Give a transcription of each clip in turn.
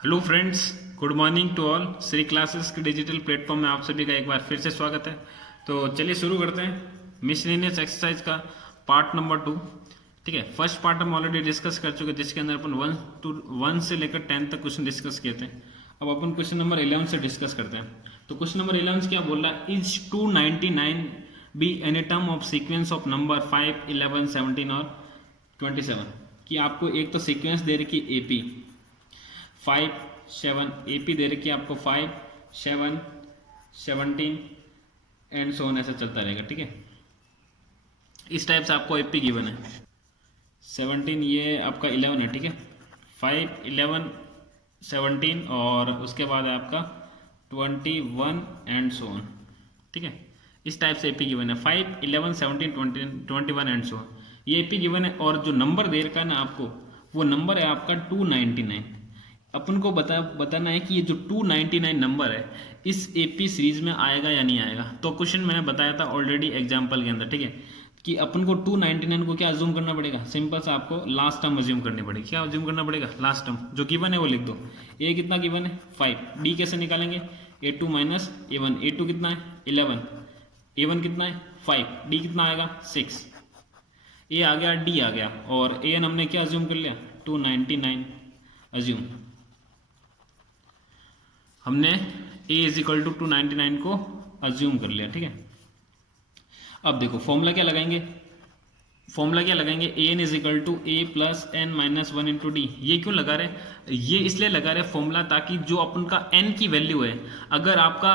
Hello friends, good morning to all. Shri classes के digital platform में आप सभी का एक बार फिर से स्वागत है। तो चलिए शुरू करते हैं मिसलेनियस एक्सरसाइज का पार्ट नंबर 2। ठीक है, फर्स्ट पार्ट हम ऑलरेडी डिस्कस कर चुके हैं जिसके अंदर अपन 1 से लेकर 10 तक क्वेश्चन डिस्कस किए थे। अब अपन क्वेश्चन नंबर 11 से डिस्कस करते हैं। तो क्वेश्चन नंबर 11 क्या बोल रहा है, is 299 be any term of sequence of number 5, 11, 17 और 27। कि आपको एक तो सीक्वेंस दे रखी एपी 5, 7 एपी दे रखी है आपको 5, 7, 17 एंड सो ऑन, ऐसा चलता रहेगा। ठीक है, इस टाइप से आपको एपी गिवन है। 17 ये आपका 11 है। ठीक है, 5, 11, 17 और उसके बाद है आपका 21 एंड सो ऑन। ठीक है, इस टाइप से एपी गिवन है 5, 11, 17, 21 एंड सो ऑन। ये एपी गिवन है और जो नंबर दे रखा है ना आपको, वो नंबर है आपका 299। अपन को बताना है कि ये जो 299 नंबर है इस एपी सीरीज में आएगा या नहीं आएगा। तो क्वेश्चन मैंने बताया था ऑलरेडी एग्जांपल के अंदर। ठीक है, कि अपन को 299 को क्या अज्यूम करना पड़ेगा, सिंपल सा आपको लास्ट टर्म अज्यूम करनी पड़ेगी। क्या अज्यूम करना पड़ेगा, लास्ट टर्म जो गिवन है वो लिख दो। ए कितना गिवन है 5, डी कैसे निकालेंगे, A2 माइनस A1। A2 कितना है 11, A1 कितना है 5, डी कितना आएगा 6। ए आ गया, डी आ गया और एन हमने क्या अज्यूम कर लिया 299 अज्यूम। हमने a इज इक्वल टू 299 को अज्यूम कर लिया। ठीक है, अब देखो फॉर्मूला क्या लगाएंगे, A N is equal to A plus N minus 1 into D. ये क्यों लगा रहे, ये इसलिए लगा रहे फॉर्मूला ताकि जो अपन का एन की वैल्यू है, अगर आपका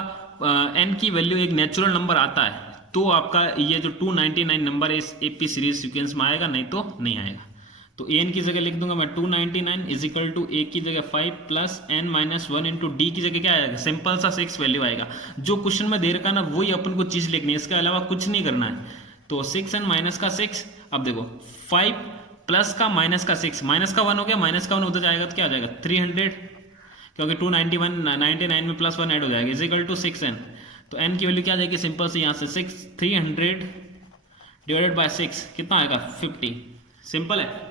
एन की वैल्यू एक नेचुरल नंबर आता है तो आपका ये जो 299 नंबर है इस एपी सीरीज सीक्वेंस में आएगा, नहीं तो नहीं आएगा। तो एन की जगह लिख दूंगा मैं 299 इज इक्वल टू ए की जगह 5 plus N minus 1 into D की जगह क्या आएगा, सिंपल सा 6 वैल्यू आएगा। जो क्वेश्चन में दे रखा ना वही अपन को चीज लिखनी है, इसके अलावा कुछ नहीं करना है। तो 6 एन माइनस का 6, अब देखो 5 प्लस का माइनस का 6, माइनस का 1 हो गया, माइनस का 1 उधर जाएगा तो क्या आ जाएगा 300, क्योंकि 299 में प्लस 1 ऐड हो जाएगा, इज इक्वल टू 6n। तो n की वैल्यू क्या आ जाएगी, सिंपल से यहाँ से 300 डिवाइडेड बाय 6 कितना आएगा 50। सिंपल है।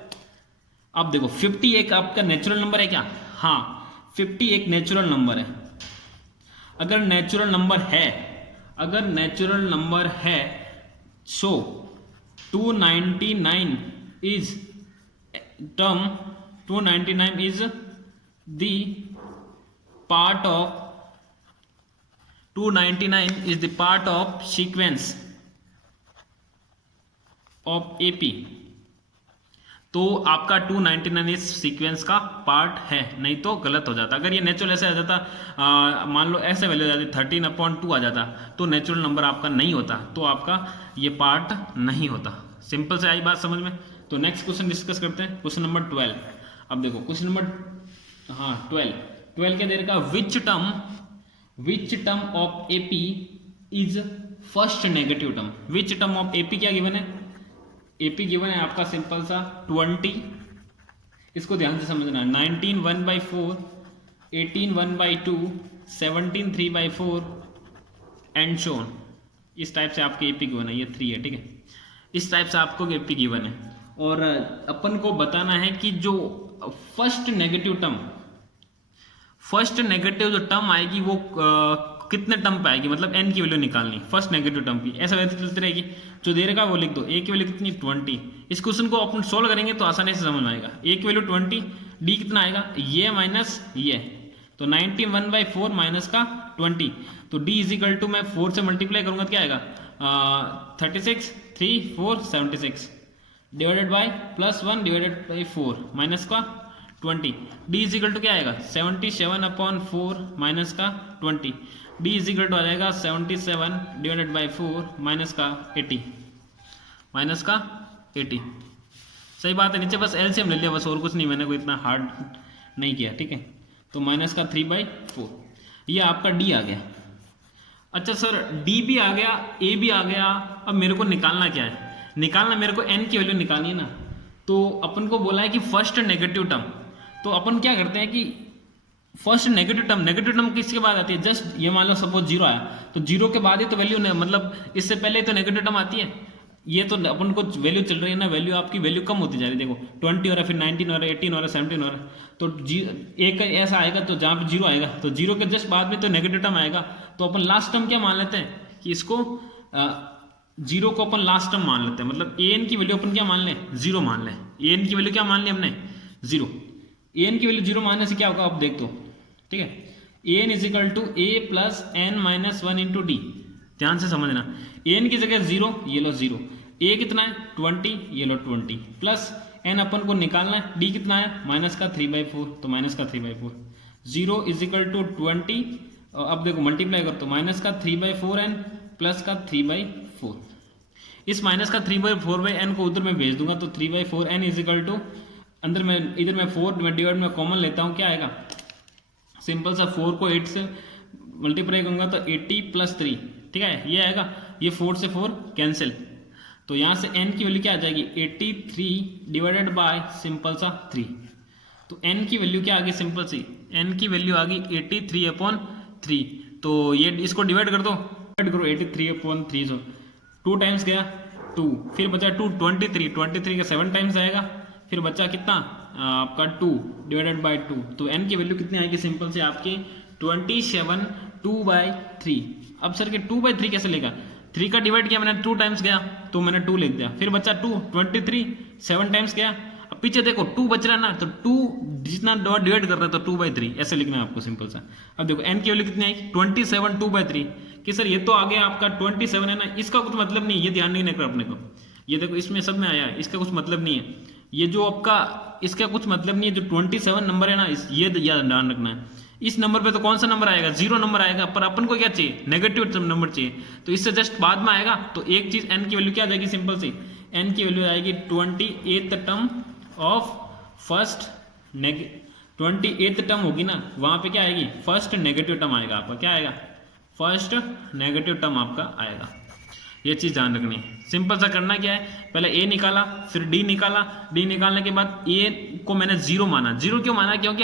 अब देखो 50 एक आपका नेचुरल नंबर है क्या, हाँ 50 एक नेचुरल नंबर है। अगर नेचुरल नंबर है सो 299 is term 299 is the part of 299 is the part of sequence of AP। तो आपका 299 इस सीक्वेंस का पार्ट है, नहीं तो गलत हो जाता। अगर ये नेचुरल ऐसे आ जाता, मान लो ऐसे वैल्यू आ जाती 13/2 आ जाता, तो नेचुरल नंबर आपका नहीं होता, तो आपका ये पार्ट नहीं होता। सिंपल से आई बात समझ में। तो नेक्स्ट क्वेश्चन डिस्कस करते हैं, क्वेश्चन नंबर 12। अब देखो क्वेश्चन नंबर 12 क्या दे रखा, which term of AP is first negative term. Which term of AP क्या गिवन है, एपी गिवन है आपका सिंपल सा 20, इसको ध्यान से समझना है, 19 1/4, 18 1/2, 17 3/4 एंड सो ऑन। इस टाइप से आपके एपी गिवन है, ये 3 है। ठीक है, इस टाइप से आपको एपी गिवन है और अपन को बताना है कि जो फर्स्ट नेगेटिव जो टर्म आएगी वो कितने टर्म पे आएगी, मतलब n की वैल्यू निकालनी फर्स्ट नेगेटिव टर्म की। ऐसा वैसे चलती रहेगी, जो दे रखा वो लिख दो। a की वैल्यू कितनी 20। इस क्वेश्चन को अपन सोल्व करेंगे तो आसानी से समझ में आएगा। a की वैल्यू 20, d कितना आएगा ये माइनस ये, तो 90 1/4 माइनस का 20, तो d इज इक्वल टू मैं 4 से मल्टीप्लाई करूंगा तो क्या आएगा 36 3 4 76 divided by plus 1 divided by 4 minus का 20। d इज इक्वल टू क्या आएगा 77/4 माइनस का 20, d इज इक्वल टू आ जाएगा 77 डिवाइडेड बाई 4 माइनस का 80, सही बात है। नीचे बस एलसीएम ले लिया बस, और कुछ नहीं, मैंने कोई इतना हार्ड नहीं किया। ठीक है, तो माइनस का 3/4, ये आपका d आ गया। अच्छा सर d भी आ गया, a भी आ गया, अब मेरे को निकालना क्या है, मेरे को n की वैल्यू निकालनी है ना। तो अपन को बोला है कि फर्स्ट नेगेटिव टर्म, तो अपन क्या करते हैं कि फर्स्ट नेगेटिव टर्म किसके बाद आती है, जस्ट ये मान लो सपोज 0 आया तो 0 के बाद ही तो वैल्यू, मतलब इससे पहले तो नेगेटिव टर्म आती है। ये तो अपन को वैल्यू चल रही है ना, वैल्यू आपकी वैल्यू कम होती जा रही है। देखो 20 हो रहा है, फिर 19 हो रहा है, 18 हो रहा है, 17 हो रहा है। तो एक ऐसा आएगा तो जहाँ पे जीरो आएगा तो जीरो के जस्ट बाद में तो नेगेटिव टर्म आएगा। तो अपन लास्ट टर्म क्या मान लेते हैं कि इसको जीरो को अपन लास्ट टर्म मान लेते हैं। मतलब ए एन की वैल्यू अपन क्या मान लें, जीरो मान लें। ए एन की वैल्यू क्या मान ली हमने, जीरो। ए एन की वैल्यू जीरो मानने से क्या होगा आप देख दो, ठीक है। A N is equal to A plus N minus one into D. ध्यान से समझना, ए एन की जगह जीरो, ये लो जीरो। ए कितना है 20, ये लो 20 प्लस एन अपन को निकालना है, डी कितना है माइनस का 3/4, तो माइनस का 3/4। जीरो इज इक्वल टू 20, अब देखो मल्टीप्लाई कर तो माइनस का 3/4 एन प्लस का 3/4। इस माइनस का 3/4 बाई एन को उधर में भेज दूंगा तो 3/4 एन इज इक्वल टू अंदर में इधर में 4 में डिवाइड में कॉमन लेता हूँ, क्या आएगा सिंपल सा 4 को 8 से मल्टीप्लाई करूंगा तो 80 प्लस 3, ठीक है ये आएगा। ये 4 से 4 कैंसिल, तो यहाँ से n की वैल्यू क्या आ जाएगी 83 डिवाइडेड बाय सिंपल सा 3। तो n की वैल्यू क्या आ गई सिंपल सी, n की वैल्यू आ गई 83/3। तो ये इसको डिवाइड कर दो, डिवाइड करो 83/3 से 2 टाइम्स गया 2, फिर बचा 2 23 का 7 टाइम्स आएगा, फिर बचा कितना आपका 2 डिवाइडेड बाय 2। तो n की वैल्यू कितनी आएगी सिंपल से आपकी 27 2/3। अब सर के 2/3 कैसे लेगा, 3 का डिवाइड किया मैंने 2 टाइम्स गया तो मैंने 2 लिख दिया, फिर बचा 2 23 7 टाइम्स गया। अब पीछे देखो 2 बच रहा है ना, तो 2 जितना डिवाइड कर रहा है तो 2/3 ऐसे लिखना है आपको सिंपल सा। अब देखो n की वैल्यू कितनी आएगी 27 2/3 कि सर ये तो आ गया आपका 27 है ना, इसका कुछ मतलब नहीं, ये ध्यान नहीं रखना अपने को। ये देखो इसमें सब में आया है, इसका कुछ मतलब नहीं है। ये जो आपका इसका कुछ मतलब नहीं है, जो 27 नंबर है ना ये ध्यान रखना है। इस नंबर पे तो कौन सा नंबर आएगा, जीरो नंबर आएगा, पर अपन को क्या चाहिए नेगेटिव नंबर चाहिए, तो इससे जस्ट बाद में आएगा। तो एक चीज n की वैल्यू क्या आ जाएगी सिंपल सी, n की वैल्यू आएगी 28th term of first 28th term होगी ना, वहां पे क्या आएगी फर्स्ट नेगेटिव टर्म आएगा आपका, क्या आएगा फर्स्ट नेगेटिव टर्म आपका आएगा। ये चीज ध्यान रखनी है। सिंपल सा करना क्या है, पहले ए निकाला फिर डी निकाला, डी निकालने के बाद ए को मैंने जीरो माना। जीरो क्यों माना, क्योंकि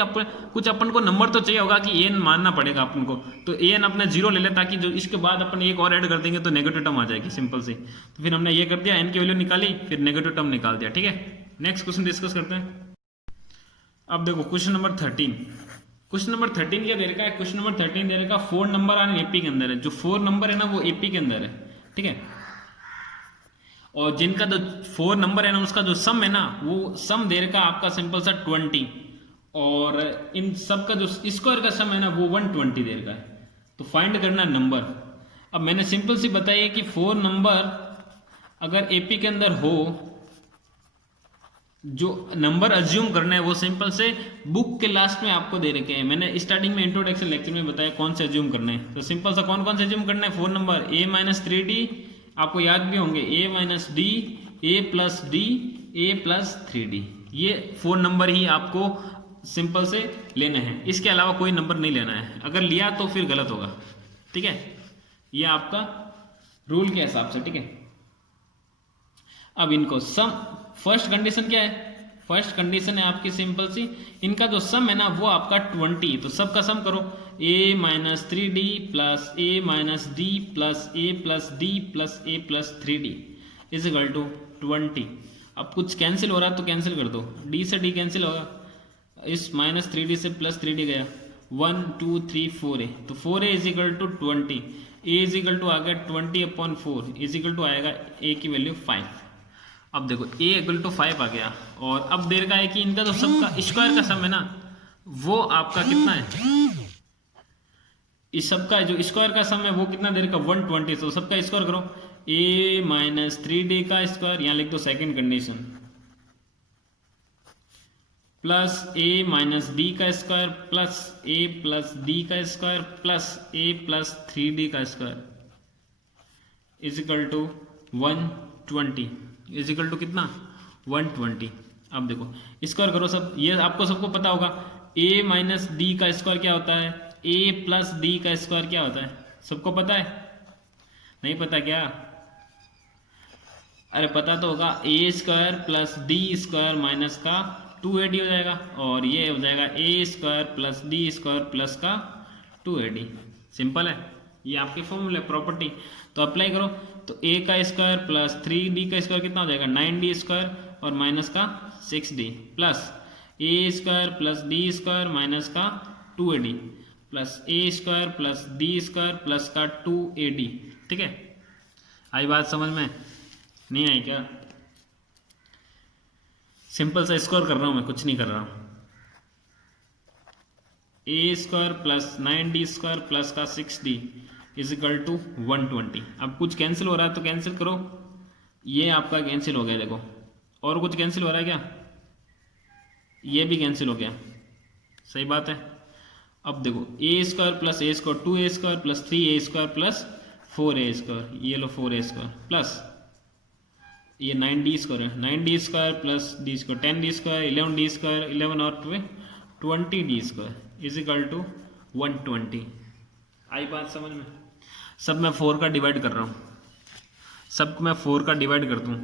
कुछ अपन को नंबर तो चाहिए होगा कि ए मानना पड़ेगा अपन को, तो ए एन अपने जीरो ले ले, ताकि जो इसके बाद अपन एक और ऐड कर देंगे तो नेगेटिव टर्म आ जाएगी सिंपल से। तो फिर हमने ये कर दिया, एन की वैल्यू निकाली फिर नेगेटिव टर्म निकाल दिया, ठीक है। नेक्स्ट क्वेश्चन डिस्कस करते हैं। अब देखो क्वेश्चन नंबर 13, क्वेश्चन नंबर 13 क्या दे रखा है, क्वेश्चन नंबर 13 दे रखा 4 नंबर आने एपी के अंदर है। जो 4 नंबर है ना वो एपी के अंदर है, ठीक है। और जिनका जो 4 नंबर है ना उसका जो सम है ना वो सम दे रखा आपका सिंपल सा 20, और इन सब का जो स्क्वायर का सम है ना वो 120 दे रखा है। तो फाइंड करना नंबर। अब मैंने सिंपल सी बताई है कि 4 नंबर अगर एपी के अंदर हो, जो नंबर अज्यूम करना है वो सिंपल से बुक के लास्ट में आपको दे रखे हैं। मैंने स्टार्टिंग में इंट्रोडक्शन लेक्चर में बताया कौन से अज्यूम करना है। तो सिंपल सा कौन कौन से अज्यूम करना है, 4 नंबर a-3d, आपको याद भी होंगे a-d, a+d, a+3d, ये 4 नंबर ही आपको सिंपल से लेना है। इसके अलावा कोई नंबर नहीं लेना है, अगर लिया तो फिर गलत होगा, ठीक है। ये आपका रूल के हिसाब से, ठीक है। अब इनको सम, फर्स्ट कंडीशन क्या है, फर्स्ट कंडीशन है आपकी सिंपल सी, इनका जो सम है ना वो आपका 20। तो सब का सम करो, a-3d plus a-d plus a+d plus a+3d is equal to 20। अब कुछ कैंसिल हो रहा है तो कैंसिल कर दो, d से d कैंसिल होगा, इस -3d से +3d गया, 1 2 3 4a, तो 4a is equal to 20, a is equal to आ गया 20/4 इज इक्वल टू आएगा a की वैल्यू 5। अब देखो a इक्वल टू 5 आ गया, और अब देर का है कि इनका जो सबका स्क्वायर का सम है ना वो आपका कितना है, इस सबका जो स्क्वायर का सम है वो कितना देर का 120। तो सबका स्क्वायर करो, a-3d का स्क्वायर, यहाँ लिख दो सेकंड कंडीशन, प्लस a-d का स्क्वायर प्लस a+d का स्क्वायर प्लस a+3d का square is equal to 120 is equal to कितना 120। अब देखो स्क्वायर करो सब, ये आपको सबको पता होगा, a-d का स्क्वायर क्या होता है, a+d का स्क्वायर क्या होता है, सबको पता है, नहीं पता क्या, अरे पता तो होगा, a² प्लस d² माइनस का 2ad हो जाएगा, और ये हो जाएगा a² प्लस d² प्लस का 2ad। सिंपल है, ये आपके फॉर्मूले प्रॉपर्टी। तो अप्लाई करो, तो a का स्क्वायर प्लस 3d का स्क्वायर कितना हो जाएगा 9d स्क्वायर और माइनस का 6d plus a square plus d square minus का 2ad plus a square plus d square plus का 2ad। ठीक है, आई बात समझ में? नहीं आई क्या? सिंपल सा स्क्वायर कर रहा हूं मैं, कुछ नहीं कर रहा हूं। a square plus 9d square plus का 6d इज इक्वल टू 120। अब कुछ कैंसिल हो रहा है तो कैंसिल करो, ये आपका कैंसिल हो गया देखो। और कुछ कैंसिल हो रहा है क्या? ये भी कैंसिल हो गया, सही बात है। अब देखो a square plus a square 2a square plus 3a square plus 4a square, ये लो 4a स्क्वायर प्लस ये 9d स्क्वायर है, 9d square plus d square 10d square 11d square 11 और 20d square is equal to 120। आई बात समझ में? सब मैं 4 का डिवाइड कर रहा हूँ, सबको मैं 4 का डिवाइड कर दूँ,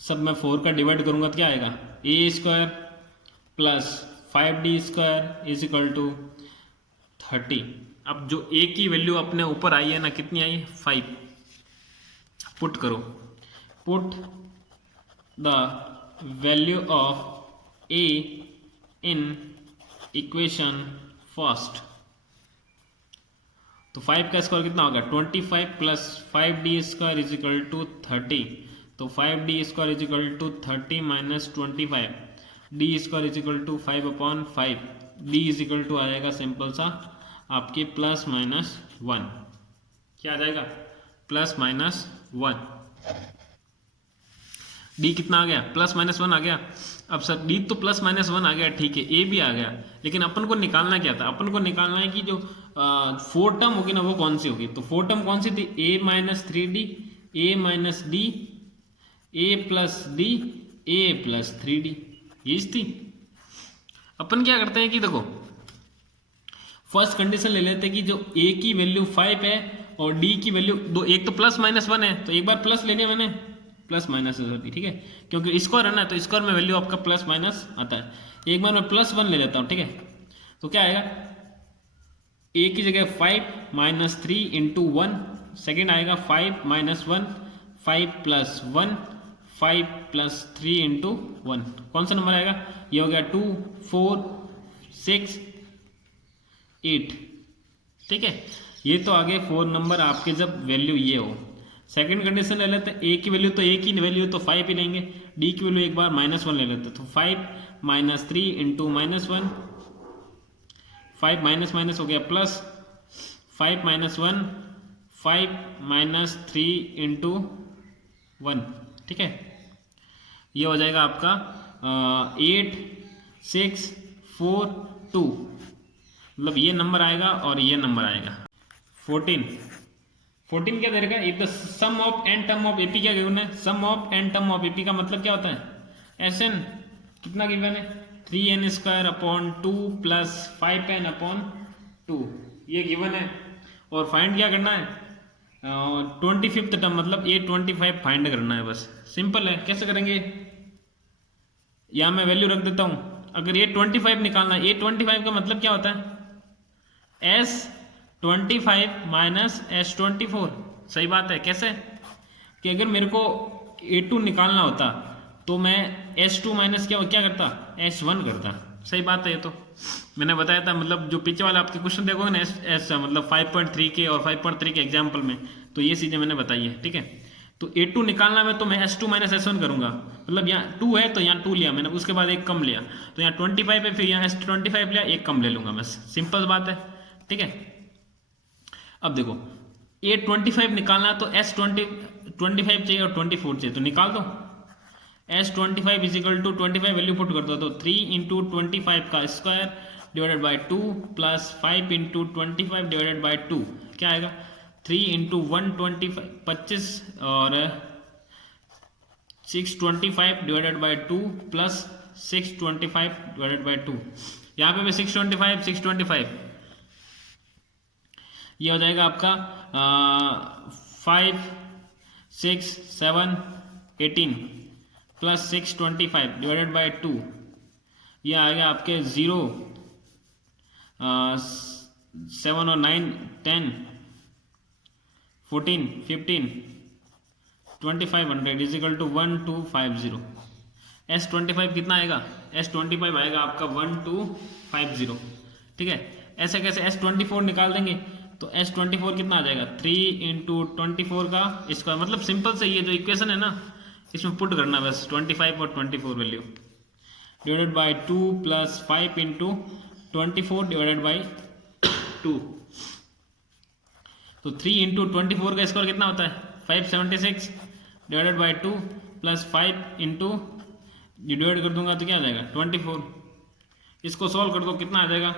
सब मैं 4 का डिवाइड करूँगा तो क्या आएगा a square plus 5d square is equal to 30। अब जो a की वैल्यू अपने ऊपर आई है ना, कितनी आई? 5। पुट करो, put the value of a in equation first. तो 5 का स्क्वायर कितना होगा 25 plus 5d square is equal to 30। तो 5d square is equal to 30 minus 25, d square is equal to 5/5, d is equal to आ जाएगा simple सा आपके plus minus 1। क्या आ जाएगा? Plus minus 1। d कितना आ गया? प्लस माइनस 1 आ गया। अब सर d तो प्लस माइनस 1 आ गया, ठीक है, a भी आ गया, लेकिन अपन को निकालना क्या था? अपन को निकालना है कि जो 4 टर्म होगी ना वो कौन सी होगी। तो 4 टर्म कौन सी थी? a minus 3d, a minus d, a plus d, a plus 3d, ये थी। अपन क्या करते हैं कि देखो फर्स्ट कंडीशन ले लेते हैं कि जो a की वैल्यू 5 है और d की वैल्यू दो, एक तो प्लस माइनस 1 है, तो एक बार प्लस ले लिया मैंने, प्लस माइनस होती, ठीक है, क्योंकि स्क्वायर है ना, तो स्क्वायर में वैल्यू आपका प्लस माइनस आता है। एक बार मैं प्लस 1 ले लेता हूँ, ठीक है, तो क्या आएगा a की जगह 5 माइनस 3 इंटू 1, सेकेंड आएगा 5 माइनस 1, 5 प्लस 1, 5 प्लस 3 इंटू 1, कौन सा नंबर आएगा? ये हो गया 2, 4, 6, 8, ठीक है। ये तो आगे 4 नंबर आपके जब वैल्यू ये हो। सेकंड कंडीशन ले लेते हैं, a की वैल्यू तो a की वैल्यू तो 5 ही लेंगे, d की वैल्यू एक बार माइनस 1 ले लेते हैं, तो 5 minus 3 into minus 1, 5 minus minus हो गया प्लस, 5 माइनस 1, 5 माइनस 3 इंटू 1, ठीक है। ये हो जाएगा आपका 8, 6, 4, 2, मतलब ये नंबर आएगा और ये नंबर आएगा 14 क्या दे रखा है? If the sum of N term of AP, क्या गिवन है? Sum of N term of AP का मतलब क्या होता है? एस एन कितना गिवन है? 3n square upon 2 plus 5n upon 2, ये गिवन है। और फाइंड क्या करना है? 25th टर्म मतलब A25 फाइंड करना है, बस सिंपल है। कैसे करेंगे? यहाँ मैं वैल्यू रख देता हूँ। अगर A25 निकालना है, A25 का मतलब क्या होता है? S25 माइनस S24, सही बात है। कैसे कि अगर मेरे को A2 निकालना होता तो मैं S2 माइनस क्या करता? S1 करता, सही बात है। ये तो मैंने बताया था, मतलब जो पीछे वाले आपके क्वेश्चन देखोगे ना एस मतलब 5.3 के और 5.3 के एग्जाम्पल में, तो ये चीज़ें मैंने बताई है, ठीक है। तो A2 निकालना में तो मैं S2 माइनस S1 करूंगा, मतलब यहाँ 2 है तो यहाँ 2 लिया मैंने, उसके बाद एक कम लिया, तो यहाँ 25 है, फिर यहाँ S25 लिया, एक कम ले लूंगा, बस सिंपल बात है, ठीक है। अब देखो A25 निकालना तो S25 चाहिए और 24 चाहिए, तो निकाल दो। S25 is equal to 25 value put कर दो, तो 3 इंटू 25 का square divided by 2 plus 5 into 25 divided by 2, क्या आएगा? 3 इंटू 125 25 और 625 divided by 2 plus 625 divided by 2, यहाँ पे भी 625 ये हो जाएगा आपका 5, 6, 7, 18 प्लस 625 डिवाइडेड बाई 2, ये आएगा आपके 0, 7 और 9, 10 14, 15, 2500 इज इक्वल टू 1250। S25 कितना आएगा? S25 आएगा आपका 1250। ठीक है, ऐसे कैसे S24 निकाल देंगे तो S24 कितना आ जाएगा? 3 इंटू 24 का स्क्वायर, मतलब सिंपल से ये जो इक्वेशन है ना इसमें पुट करना बस 25 और 24 value divided by 2 plus 5 into 24 divided by 2। तो 3 इंटू 24 का स्क्वायर कितना होता है? 576 divided by 2 plus 5 into divide कर दूंगा तो क्या आ जाएगा? 24। इसको सॉल्व कर दो, कितना आ जाएगा?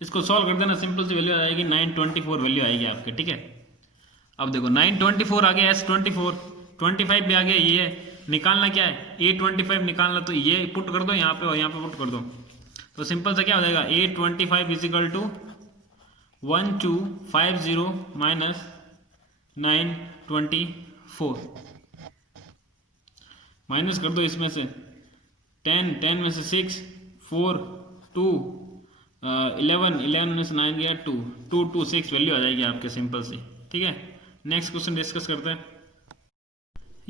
इसको सॉल्व कर देना, सिंपल सी वैल्यू आ जाएगी 924 वैल्यू आएगी आपके। ठीक है, अब देखो 924 आ गया, S24 25 भी आ गया, ये है निकालना क्या है? A25 निकालना, तो ये पुट कर दो यहाँ पे और यहाँ पे पुट कर दो, तो सिंपल से क्या हो जाएगा? A25 is equal to 1250 minus 924, minus कर दो इसमें से 10 में से 6 4 2 11 में से 9 गया 2 6 वैल्यू आ जाएगी आपके, सिंपल सी। ठीक है, नेक्स्ट क्वेश्चन डिस्कस करते हैं।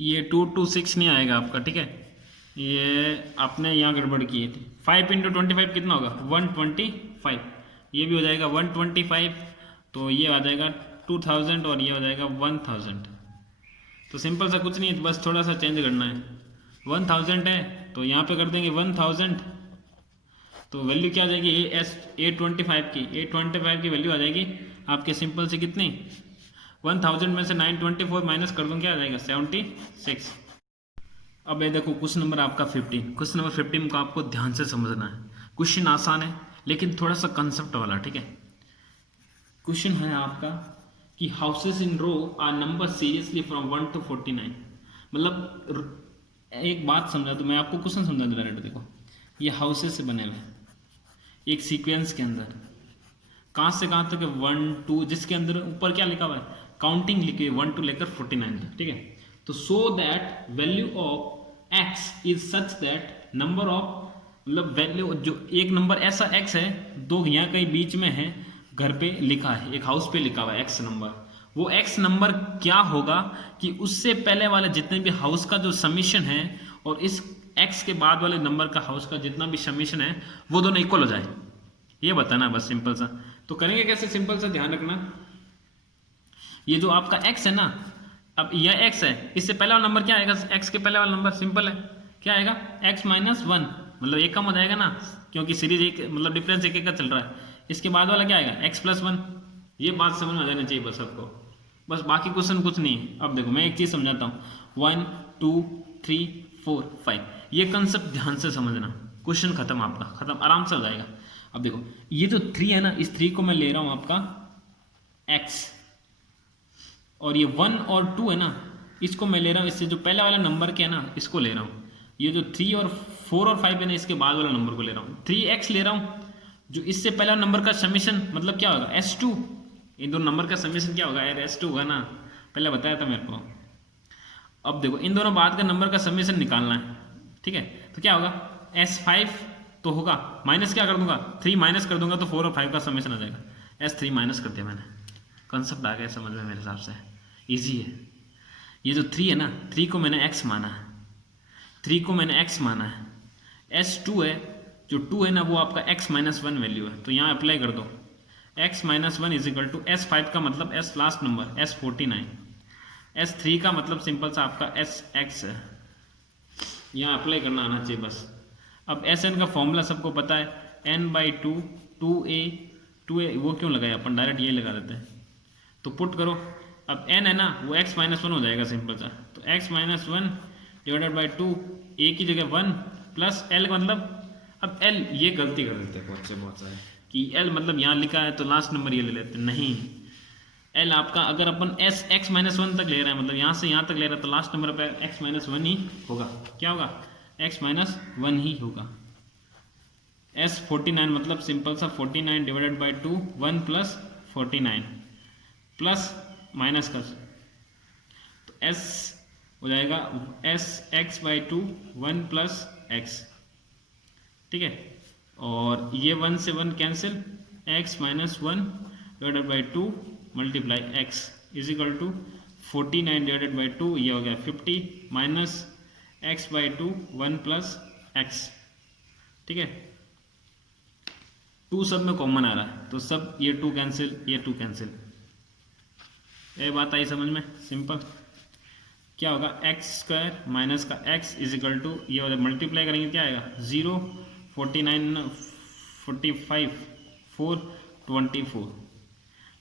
ये 226 नहीं आएगा आपका। ठीक है, ये आपने यहाँ गड़बड़ की थी। 5 इंटू 25 कितना होगा? 125। ये भी हो जाएगा 125, तो ये आ जाएगा 2000 और ये हो जाएगा 1000। तो सिंपल सा कुछ नहीं है, बस थोड़ा सा चेंज करना है। 1000 है तो यहाँ पे कर देंगे 1000, तो वैल्यू क्या आ जाएगी? A25 की वैल्यू आ जाएगी आपके, सिंपल से कितनी? 1000 में से 924 माइनस कर दूँ, क्या आ जाएगा? 76। अब ये देखो क्वेश्चन नंबर आपका 15। क्वेश्चन नंबर 15 को आपको ध्यान से समझना है। क्वेश्चन आसान है लेकिन थोड़ा सा कंसेप्ट वाला। ठीक है, क्वेश्चन है आपका कि houses in row are number seriously from 1 to 49। मतलब एक बात समझा तो मैं आपको क्वेश्चन समझा दूँ डायरेक्ट। देखो ये हाउसेस से बने हुए हैं एक सीक्वेंस के अंदर, कहाँ से कहाँ तक? 1 2, जिसके अंदर ऊपर क्या लिखा हुआ है? काउंटिंग लिखी है 1 to लेकर 49 तक। ठीक है, तो so that value of x is such that number of, मतलब वैल्यू जो एक नंबर ऐसा x है, दो यहाँ कहीं बीच में है, घर पे लिखा है, एक हाउस पे लिखा हुआ है x नंबर, वो x नंबर क्या होगा कि उससे पहले वाले जितने भी हाउस का जो समीशन है और इस x के बाद वाले नंबर का हाउस का जितना भी समीशन है वो दोनों इक्वल हो जाए, ये बताना बस सिंपल सा। तो करेंगे कैसे? सिंपल सा ध्यान रखना, ये जो आपका x है ना, अब यह x है, इससे पहला वाला नंबर क्या आएगा? x के पहले वाला नंबर सिंपल है, क्या आएगा? x माइनस 1, मतलब एक कम हो जाएगा ना, क्योंकि सीरीज एक, मतलब डिफरेंस एक का चल रहा है। इसके बाद वाला क्या आएगा? x plus 1। ये बात समझ में आ जानी चाहिए बस सबको, बस बाकी क्वेश्चन कुछ नहीं है। अब देखो मैं एक चीज समझाता हूँ, 1 2 3 4 5, ये कंसेप्ट ध्यान से समझना, क्वेश्चन खत्म आपका, खत्म, आराम से हो जाएगा। अब देखो ये जो 3 है ना, इस 3 को मैं ले रहा हूं आपका x, और ये 1 और 2 है ना, इसको मैं ले रहा हूं इससे जो पहले वाला नंबर क्या है ना, इसको ले रहा हूं। ये जो 3 और 4 और 5 है ना, इसके बाद वाला नंबर को ले रहा हूं। 3x ले रहा हूं, जो इससे पहला नंबर का समीशन मतलब क्या होगा? S2। इन दोनों नंबर का समीशन क्या होगा यार? S2 होगा ना, पहले बताया था मेरे को। अब देखो इन दोनों बाद का नंबर का समीशन निकालना है। ठीक है, तो क्या होगा? S5 तो होगा, माइनस क्या कर दूंगा? 3 माइनस कर दूंगा तो 4 और 5 का समीशन आ जाएगा। S3 माइनस कर दिया मैंने, कंसेप्ट आ गया समझ में मेरे हिसाब से, इजी है। ये जो 3 है ना, 3 को मैंने x माना है, 3 को मैंने x माना है। S2 है, जो 2 है ना वो आपका x माइनस 1 वैल्यू है, तो यहाँ अप्लाई कर दो। x minus 1 is equal to S5 का मतलब S last number S49, S3 का मतलब सिंपल सा आपका SX है, यहाँ अप्लाई करना आना चाहिए बस। अब Sn का फॉर्मूला सबको पता है, n/2 2a वो क्यों लगाया अपन, डायरेक्ट ये लगा देते हैं, तो पुट करो। अब n है ना वो x माइनस 1 हो जाएगा सिंपल सा, तो x minus 1 divided by 2, a की जगह 1 प्लस l का मतलब, अब l ये गलती कर देते हैं बहुत सारे कि l मतलब यहाँ लिखा है तो लास्ट नंबर ये ले लेते हैं, नहीं, l आपका अगर अपन x माइनस 1 तक ले रहे हैं, मतलब यहाँ से यहाँ तक ले रहे हैं, तो लास्ट नंबर पे x माइनस 1 ही होगा। क्या होगा? x माइनस 1 ही होगा। S49 मतलब सिंपल सा 49 divided by 2, 1 plus 49 plus minus का, तो s हो जाएगा SX/2 1 प्लस x। ठीक है, और ये 1 से 1 cancel, x minus 1 divided by 2 multiply x is equal to 49 divided by 2, ये हो गया 50 minus x by 2 1 plus x. ठीक है, 2 सब में कॉमन आ रहा है तो सब ये 2 कैंसिल, ये 2 कैंसिल। ये बात आई समझ में? सिंपल। क्या होगा, एक्स स्क्वायर माइनस का एक्स इज इक्वल टू, ये मल्टीप्लाई करेंगे क्या आएगा 0 49 45 4 24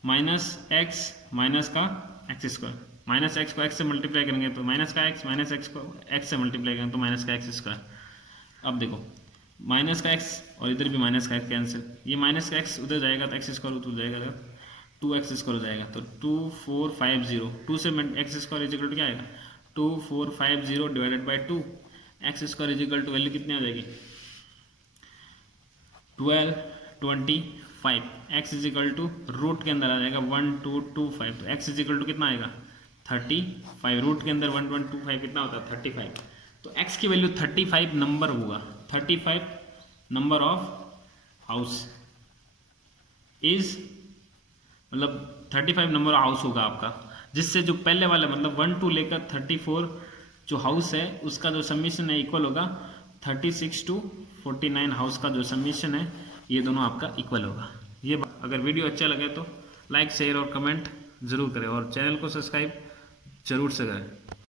माइनस एक्स माइनस का एक्स स्क्वायर, माइनस एक्स को एक्स से मल्टीप्लाई करेंगे तो माइनस का एक्स, माइनस एक्स को एक्स से मल्टीप्लाई करेंगे तो माइनस का एक्स स्क्वायर। अब देखो माइनस का एक्स और इधर भी माइनस का एक्स कैंसिल, ये माइनस का एक्स उधर जाएगा तो एक्स स्क्वायर उधर जाएगा, 2x स्क्वायर हो जाएगा तो 2450, 2 से x square is equal to क्या आएगा 2450 divided by 2, x square is equal to value कितनी आ जाएगी 1225, x is equal to root के अंदर आ जाएगा 1225, तो एक्स इज इक्वल टू कितना आएगा 35, रूट के अंदर 1125 कितना होता है 35, तो एक्स की वैल्यू 35 नंबर होगा, 35 नंबर ऑफ हाउस इज, मतलब 35 नंबर हाउस होगा आपका, जिससे जो पहले वाला मतलब 1 to लेकर 34 जो हाउस है उसका जो समीशन है इक्वल होगा 36 to 49 हाउस का जो समीशन है, ये दोनों आपका इक्वल होगा। ये अगर वीडियो अच्छा लगे तो लाइक शेयर और कमेंट जरूर करें और चैनल को सब्सक्राइब जरूर से करें।